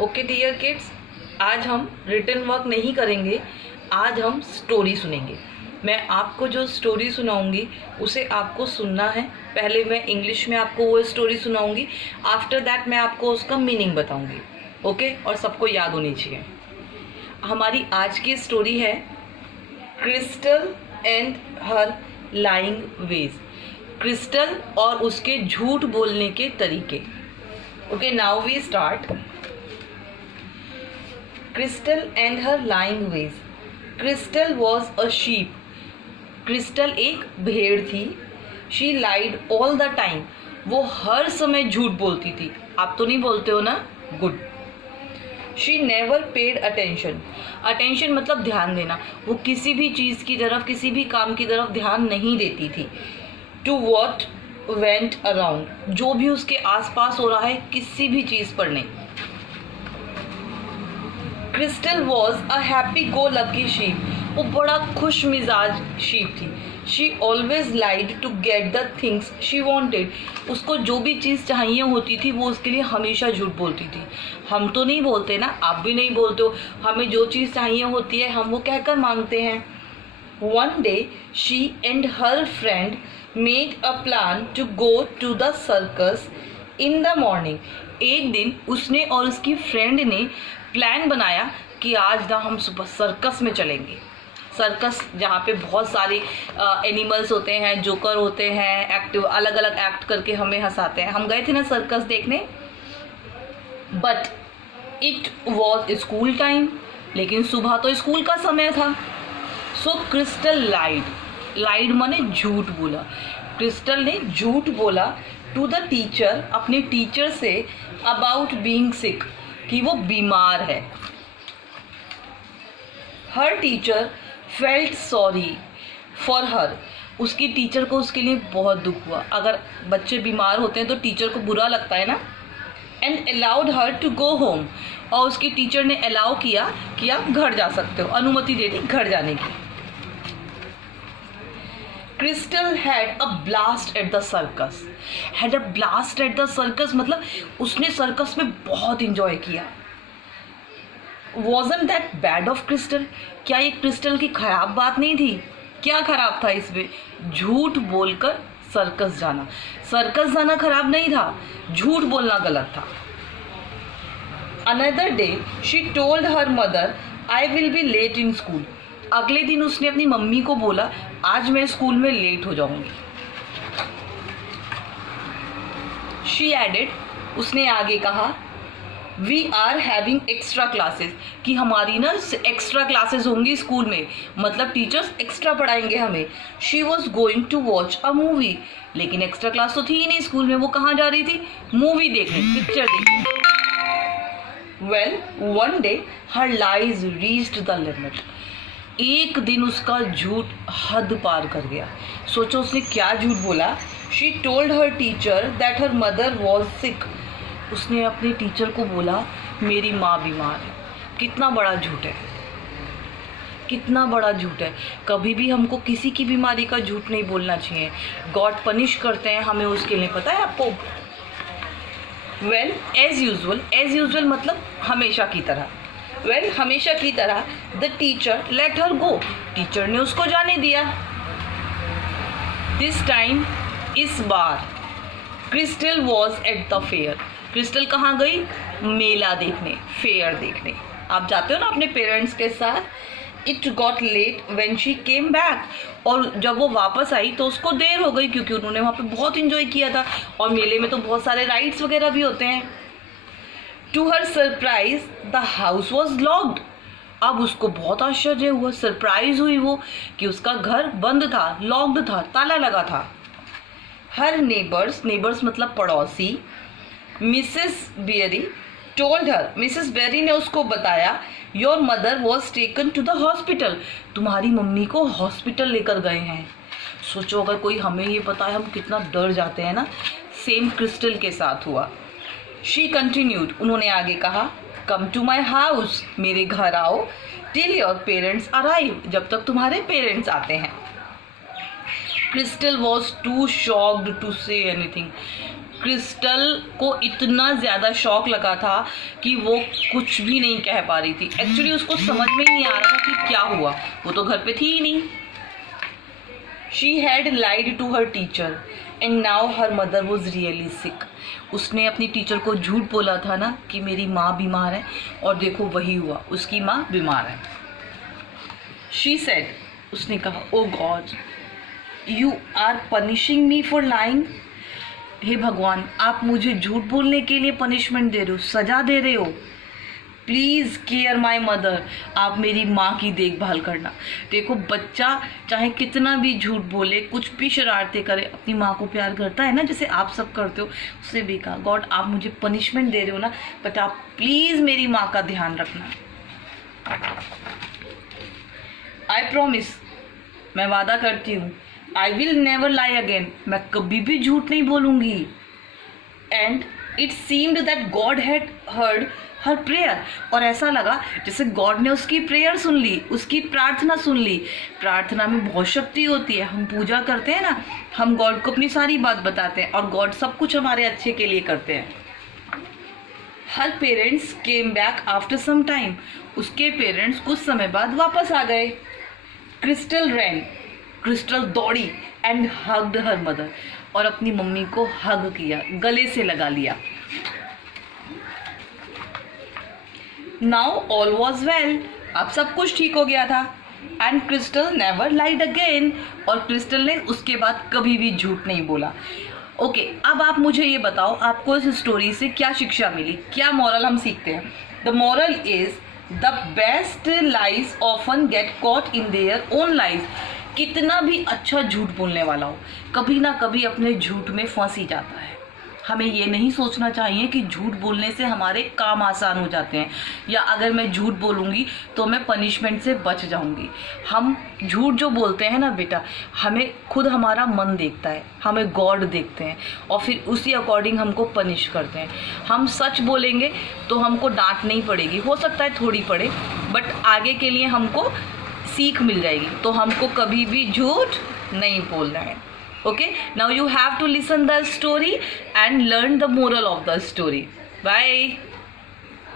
Okay dear kids, आज हम written work नहीं करेंगे, आज हम स्टोरी सुनेंगे। मैं आपको जो स्टोरी सुनाऊंगी उसे आपको सुनना है। पहले मैं इंग्लिश में आपको वो स्टोरी सुनाऊंगी, आफ्टर दैट मैं आपको उसका मीनिंग बताऊंगी। ओके, और सबको याद होनी चाहिए। हमारी आज की स्टोरी है Crystal and her lying ways. Crystal और उसके झूठ बोलने के तरीके। Okay, now we start. Crystal and her lying ways. Crystal was a sheep. Crystal एक भेड़ थी। She lied all the time. वो हर समय झूठ बोलती थी। आप तो नहीं बोलते हो ना? Good. She never paid attention. Attention मतलब ध्यान देना। वो किसी भी चीज़ की तरफ, किसी भी काम की तरफ ध्यान नहीं देती थी। To what went around. जो भी उसके आसपास हो रहा है, किसी भी चीज़ पर नहीं। Crystal was a happy go lucky sheep. वो बड़ा खुश मिजाज शीप थी। She always lied to get the things she wanted. उसको जो भी चीज़ चाहिए होती थी वो उसके लिए हमेशा झूठ बोलती थी। हम तो नहीं बोलते ना, आप भी नहीं बोलते हो। हमें जो चीज़ चाहिए होती है हम वो कहकर मांगते हैं। One day she and her friend made a plan to go to the circus in the morning. एक दिन उसने और उसकी फ्रेंड ने प्लान बनाया कि आज ना हम सुबह सर्कस में चलेंगे। सर्कस जहाँ पे बहुत सारे एनिमल्स होते हैं, जोकर होते हैं, एक्टिव अलग अलग एक्ट करके हमें हंसाते हैं। हम गए थे ना सर्कस देखने। But it was school time. लेकिन सुबह तो स्कूल का समय था। सो क्रिस्टल लाइड माने झूठ बोला। क्रिस्टल ने झूठ बोला टू द टीचर, अपने टीचर से, अबाउट बीइंग सिक, कि वो बीमार है। Her teacher felt sorry for her. उसकी टीचर को उसके लिए बहुत दुख हुआ। अगर बच्चे बीमार होते हैं तो टीचर को बुरा लगता है ना। And allowed her to go home. और उसकी टीचर ने अलाउ किया कि आप घर जा सकते हो, अनुमति दे दी घर जाने की। Crystal had a blast at the circus. Had a blast at the circus मतलब उसने सर्कस में बहुत इंजॉय किया। Wasn't that bad of crystal? क्या ये क्रिस्टल की खराब बात नहीं थी? क्या खराब था इसमें? झूठ बोलकर सर्कस जाना। सर्कस जाना खराब नहीं था, झूठ बोलना गलत था। Another day she told her mother, I will be late in school. अगले दिन उसने अपनी मम्मी को बोला, आज मैं स्कूल में लेट हो जाऊंगी। She added, उसने आगे कहा, we are having extra classes, कि हमारी ना एक्स्ट्रा क्लासेस होंगी स्कूल में, मतलब टीचर्स एक्स्ट्रा पढ़ाएंगे हमें। She was going to watch a movie. लेकिन एक्स्ट्रा क्लास तो थी ही नहीं स्कूल में। वो कहाँ जा रही थी? मूवी देखने, पिक्चर देखने। Well, one day her lies reached the limit. एक दिन उसका झूठ हद पार कर गया। सोचो उसने क्या झूठ बोला। She told her teacher that her mother was sick. उसने अपने टीचर को बोला मेरी माँ बीमार है। कितना बड़ा झूठ है, कितना बड़ा झूठ है। कभी भी हमको किसी की बीमारी का झूठ नहीं बोलना चाहिए। गॉड पनिश करते हैं हमें उसके लिए, पता है आपको। वेल, एज यूजुअल मतलब हमेशा की तरह। वेल, हमेशा की तरह the teacher let her go. Teacher ने उसको जाने दिया। दिस टाइम, इस बार, Crystal was at the fair. Crystal कहाँ गई? मेला देखने, फेयर देखने। आप जाते हो ना अपने पेरेंट्स के साथ। It got late when she came back. और जब वो वापस आई तो उसको देर हो गई, क्योंकि उन्होंने वहाँ पे बहुत इंजॉय किया था। और मेले में तो बहुत सारे राइड्स वगैरह भी होते हैं। To her surprise the house was locked. अब उसको बहुत आश्चर्य हुआ, सरप्राइज हुई वो, कि उसका घर बंद था, लॉक्ड था, ताला लगा था। हर नेबर्स मतलब पड़ोसी, Mrs Berry told her, Mrs Berry ने उसको बताया, your mother was taken to the hospital. तुम्हारी मम्मी को हॉस्पिटल लेकर गए हैं। सोचो अगर कोई हमें ये पता है, हम कितना डर जाते हैं ना। सेम क्रिस्टल के साथ हुआ। शी कंटिन्यूड, उन्होंने आगे कहा, कम टू माई हाउस, मेरे घर आओ, टिल योर पेरेंट्स अराइव, जब तक तुम्हारे पेरेंट्स आते हैं। Crystal was too shocked to say anything. क्रिस्टल को इतना ज़्यादा शॉक लगा था कि वो कुछ भी नहीं कह पा रही थी। एक्चुअली उसको समझ में ही नहीं आ रहा था कि क्या हुआ, वो तो घर पे थी ही नहीं। She had lied to her teacher and now her mother was really sick. उसने अपनी टीचर को झूठ बोला था ना कि मेरी माँ बीमार है, और देखो वही हुआ, उसकी माँ बीमार है। शी सेड, उसने कहा, oh God you are punishing me for lying. हे भगवान, आप मुझे झूठ बोलने के लिए पनिशमेंट दे रहे हो, सजा दे रहे हो। प्लीज़ केयर माई मदर, आप मेरी माँ की देखभाल करना। देखो बच्चा चाहे कितना भी झूठ बोले, कुछ भी शरारतें करे, अपनी माँ को प्यार करता है ना, जैसे आप सब करते हो। उसने भी कहा, गॉड आप मुझे पनिशमेंट दे रहे हो ना, बट आप प्लीज़ मेरी माँ का ध्यान रखना। आई प्रॉमिस, मैं वादा करती हूँ, I will never lie again, मैं कभी भी झूठ नहीं बोलूँगी। And it seemed that God had heard her prayer, और ऐसा लगा जैसे गॉड ने उसकी प्रेयर सुन ली, उसकी प्रार्थना सुन ली। प्रार्थना में बहुत शक्ति होती है, हम पूजा करते हैं ना, हम गॉड को अपनी सारी बात बताते हैं, और गॉड सब कुछ हमारे अच्छे के लिए करते हैं। Her parents came back after some time, उसके पेरेंट्स कुछ समय बाद वापस आ गए। क्रिस्टल रैन, क्रिस्टल दौड़ी एंड हग्ड हर मदर, और अपनी मम्मी को हग किया, गले से लगा लिया। नाउ ऑल वॉज वेल, अब सब कुछ ठीक हो गया था। And Crystal never lied again, और क्रिस्टल ने उसके बाद कभी भी झूठ नहीं बोला। ओके, अब आप मुझे ये बताओ, आपको इस स्टोरी से क्या शिक्षा मिली, क्या मॉरल हम सीखते हैं? The moral is the best lies often get caught in their own lies. कितना भी अच्छा झूठ बोलने वाला हो, कभी ना कभी अपने झूठ में फंस ही जाता है। हमें ये नहीं सोचना चाहिए कि झूठ बोलने से हमारे काम आसान हो जाते हैं, या अगर मैं झूठ बोलूँगी तो मैं पनिशमेंट से बच जाऊँगी। हम झूठ जो बोलते हैं ना बेटा, हमें खुद हमारा मन देखता है, हमें गॉड देखते हैं, और फिर उसी अकॉर्डिंग हमको पनिश करते हैं। हम सच बोलेंगे तो हमको डांट नहीं पड़ेगी, हो सकता है थोड़ी पड़े, बट आगे के लिए हमको सीख मिल जाएगी। तो हमको कभी भी झूठ नहीं बोलना है। Okay, now you have to listen the story and learn the moral of the story. Bye.